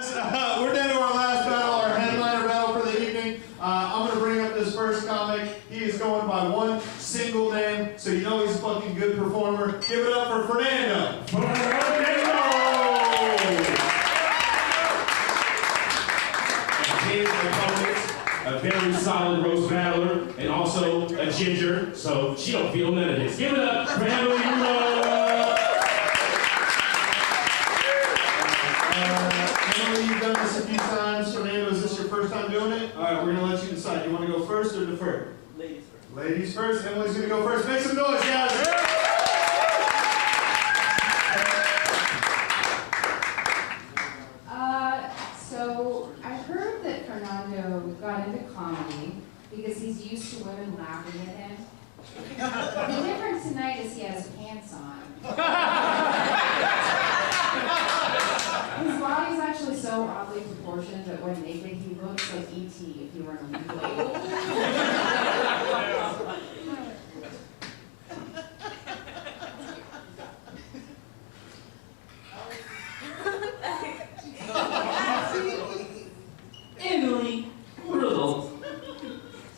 We're down to our last battle, our headliner battle for the evening. I'm going to bring up this first comic. He is going by one single name, so you know he's a fucking good performer. Give it up for Fernando. His opponent, a very solid roast battler, and also a ginger, so she don't feel none of this. Give it up for Emily Rudolph. Emily, you've done this a few times. Fernando, is this your first time doing it? All right, we're going to let you decide. You want to go first or defer? Ladies first. Ladies first. Emily's going to go first. Make some noise, guys. So I heard that Fernando got into comedy because he's used to women laughing at him. The difference tonight is he has pants on. His body's actually so oddly proportioned that when naked he looks like E.T. if he were in a leaf label. Emily Rudolph,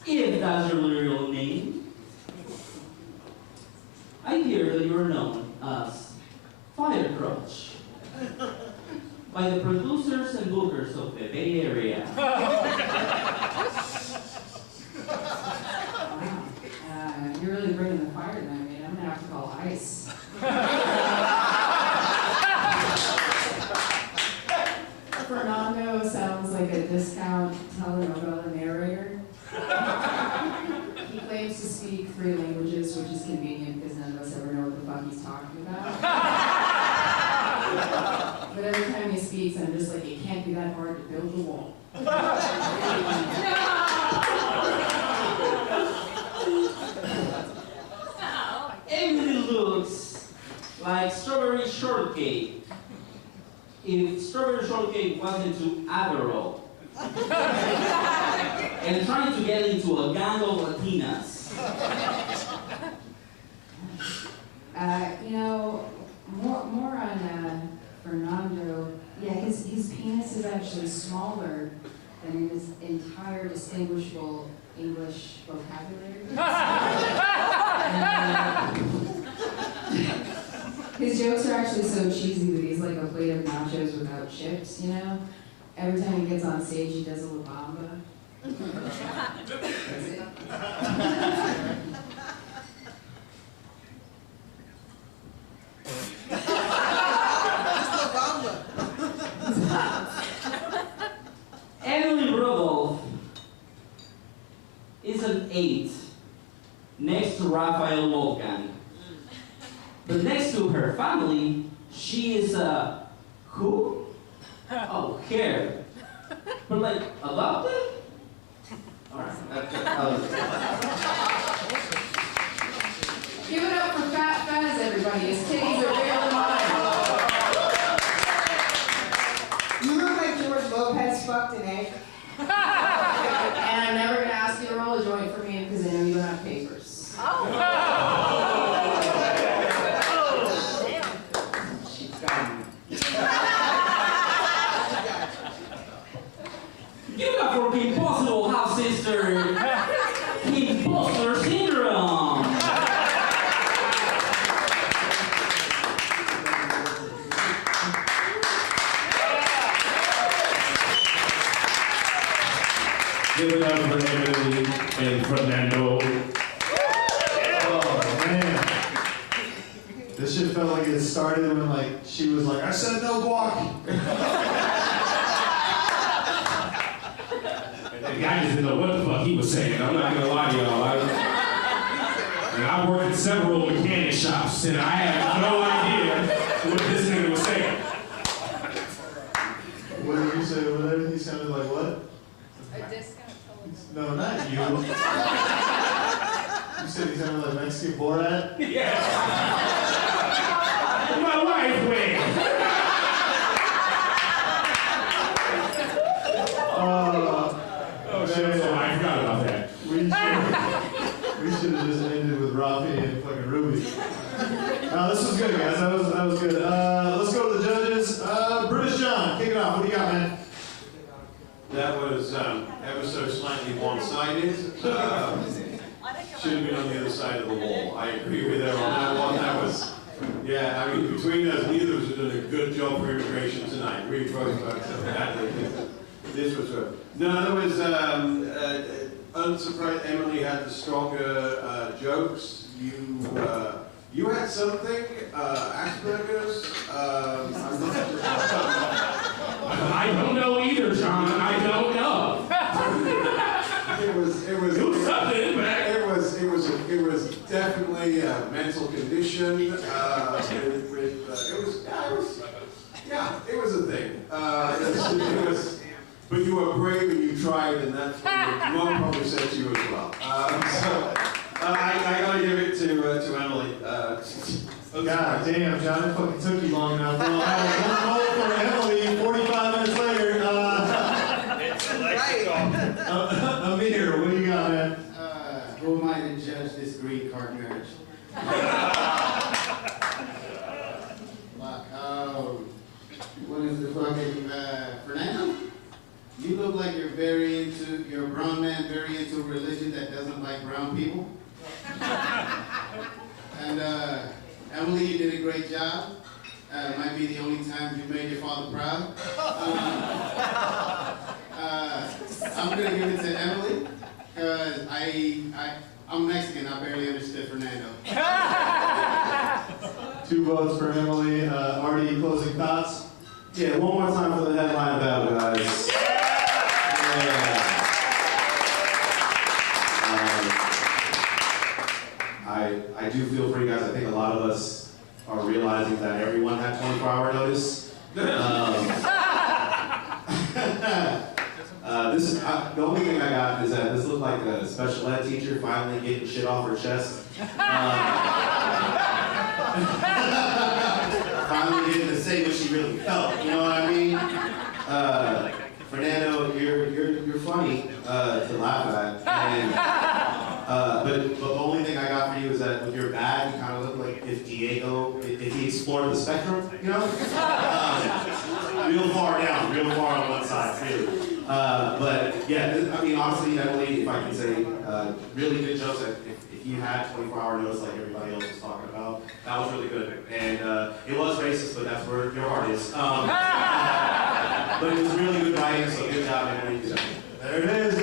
if that's your real name. I hear that you are known as Firecrotch by the producers and bookers of the Bay Area. Wow. You're really bringing the fire tonight, man. I'm gonna have to call ICE. Fernando sounds like a discount telenovela narrator. He claims to speak 3 languages, which is convenient because none of us ever know what the fuck he's talking about. But every time he speaks, I'm just like, it can't be that hard to build the wall. Emily looks like strawberry shortcake. If strawberry shortcake was into Adderall and trying to get into a gang of Latinas. You know, more on Fernando. Yeah, his penis is actually smaller than his entire distinguishable English vocabulary. His jokes are actually so cheesy that he's like a plate of nachos without chips, you know? Every time he gets on stage, he does a La Bamba. That's it. Emily Rudolph is an 8 next to Raphael Wolfgang. But next to her family, she is a who? Oh, hair. But like adopted? Alright. Give it up for Fat Fez, everybody. His titties are bigger than mine. You look like George Lopez fucked an egg. And I'm never going to ask you to roll a joint for me because I know you don't have papers. Give it up for Impossible Half Sister, Imposter Syndrome. Give it up for Emily and Fernando. Oh, man. This shit felt like it started when, like, she was like, I said no guac. And the guy just didn't know what the fuck he was saying. I'm not gonna lie to y'all. And I worked at several mechanic shops, and I have no idea what this nigga was saying. What did you say over there? He sounded like what? A discount television. No, not you. You said he sounded like Mexican Borat? Yeah. My wife went. Oh shit, so I forgot about that. We should have just ended with Rafi and fucking Ruby. No, this was good, guys. That was was ever so slightly one-sided. Should have been on the other side of the wall. I agree with her on that one. That was, yeah, I mean, between us, neither of us have done a good job for immigration tonight. We both this was good. No, there was, unsurprised, Emily had the stronger jokes. You had something, Asperger's? I'm not sure. I don't know either, John. I don't know. It was something, man. It was definitely a mental condition. It was a thing. But you were brave and you tried, and that's what your mom probably said to you as well. I gotta give it to Emily. God damn, John, it fucking took you long enough. Well, one vote for Emily, 45 minutes later. Amir, what do you got, man? Who am I to judge this green card marriage? What is the fucking, Fernando? You look like you're a brown man very into a religion that doesn't like brown people. And Emily, you did a great job. Might be the only time you made your father proud. I'm gonna give it to Emily, because I'm Mexican, I barely understood Fernando. 2 votes for Emily. Artie, closing thoughts? Yeah, one more time for the headline battle, guys. Yeah. I do feel for you guys. I think a lot of us are realizing that everyone had 24-hour notice. The only thing I got is that this looked like a special ed teacher finally getting shit off her chest. Finally getting to say what she really felt. You know what I mean? Fernando, you're funny to laugh at. And, but the only thing I got for you is that with your bag, you kind of look like if he explored the spectrum, you know? Real far down, real far on one side, really. But yeah, I mean, honestly, Emily, if I can say, really good jokes. If you had 24-hour notice like everybody else was talking about, that was really good. And it was racist, but that's where your heart is. But it was really good writing, so good job, Emily. There it is.